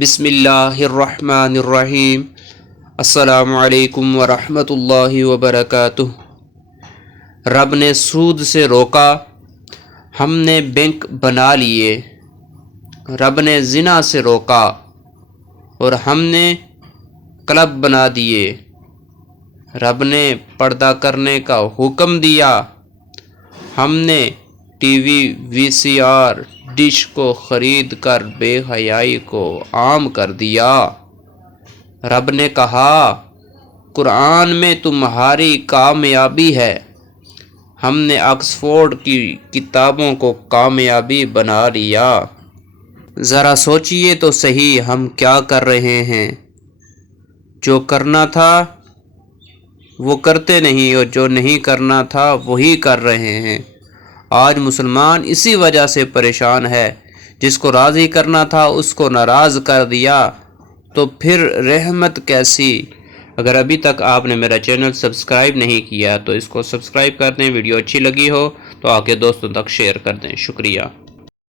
بسم اللہ الرحمن الرحیم۔ السلام علیکم ورحمۃ اللہ وبرکاتہ۔ رب نے سود سے روکا، ہم نے بینک بنا لیے۔ رب نے زنا سے روکا اور ہم نے کلب بنا دیے۔ رب نے پردہ کرنے کا حکم دیا، ہم نے ٹی وی وی سی آر ڈش کو خرید کر بے حیائی کو عام کر دیا۔ رب نے کہا قرآن میں تمہاری کامیابی ہے، ہم نے آکسفورڈ کی کتابوں کو کامیابی بنا لیا۔ ذرا سوچئے تو صحیح ہم کیا کر رہے ہیں؟ جو کرنا تھا وہ کرتے نہیں اور جو نہیں کرنا تھا وہی کر رہے ہیں۔ آج مسلمان اسی وجہ سے پریشان ہے، جس کو راضی کرنا تھا اس کو ناراض کر دیا، تو پھر رحمت کیسی؟ اگر ابھی تک آپ نے میرا چینل سبسکرائب نہیں کیا تو اس کو سبسکرائب کر دیں۔ ویڈیو اچھی لگی ہو تو آگے دوستوں تک شیئر کر دیں۔ شکریہ۔